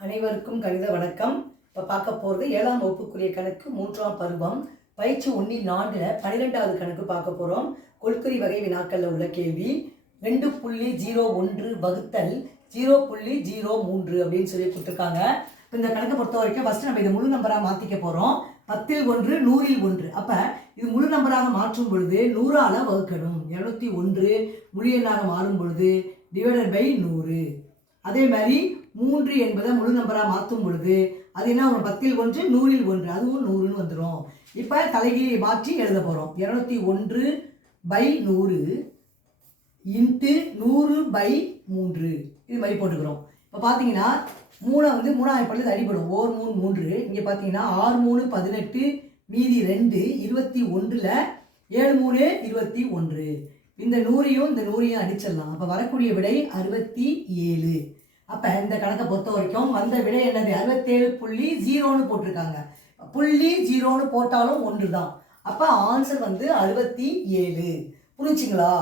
அனைவருக்கும் கணித வணக்கம். இப்போ பார்க்க போகிறது 7ஆம் வகுப்புக்குரிய கணக்கு 3ஆம் பருவம் பயிற்சி 1/4 12வது கணக்கு பார்க்க போகிறோம். கொள்கறி வகை வினாக்களில் உள்ள கேள்வி 2.01 வகுத்தல் 0.03 அப்படின்னு சொல்லி கொடுத்துருக்காங்க. இப்போ இந்த கணக்கை பொறுத்த வரைக்கும் ஃபஸ்ட்டு நம்ம இதை முழு நம்பராக மாற்றிக்க போகிறோம். 10ல் 1 100ல் 1. அப்போ இது முழு நம்பராக மாற்றும் பொழுது 100ஆல் வகுக்கணும். 201 முழு எண்ணாக மாறும் பொழுது /100. அதே மாதிரி 3 என்பதை முழு நம்பராக மாற்றும் பொழுது அது என்ன வரும்? 10ல் 1 100ல் 1, அதுவும் 100ன்னு வந்துடும். இப்போ தலைகீழி மாற்றி எழுத போகிறோம். 201/100 இன்ட்டு 100/3 இது மாதிரி போட்டுக்கிறோம். இப்போ பார்த்தீங்கன்னா 3 வந்து 3ஆம் பள்ளியில் அடிபடும். 1 3 3. இங்கே பார்த்தீங்கன்னா 6 3 18 மீதி 2 21ல் 7 3 21. இந்த 100யும் இந்த 100யும் அடிச்சிடலாம். அப்போ வரக்கூடிய விடை 67. அப்போ இந்த கணக்கை பொறுத்த வரைக்கும் வந்த விடை என்னது? 67.0ன்னு போட்டிருக்காங்க. 0.0ன்னு போட்டாலும் 1 தான். அப்போ ஆன்சர் வந்து 67. புரிஞ்சுங்களா?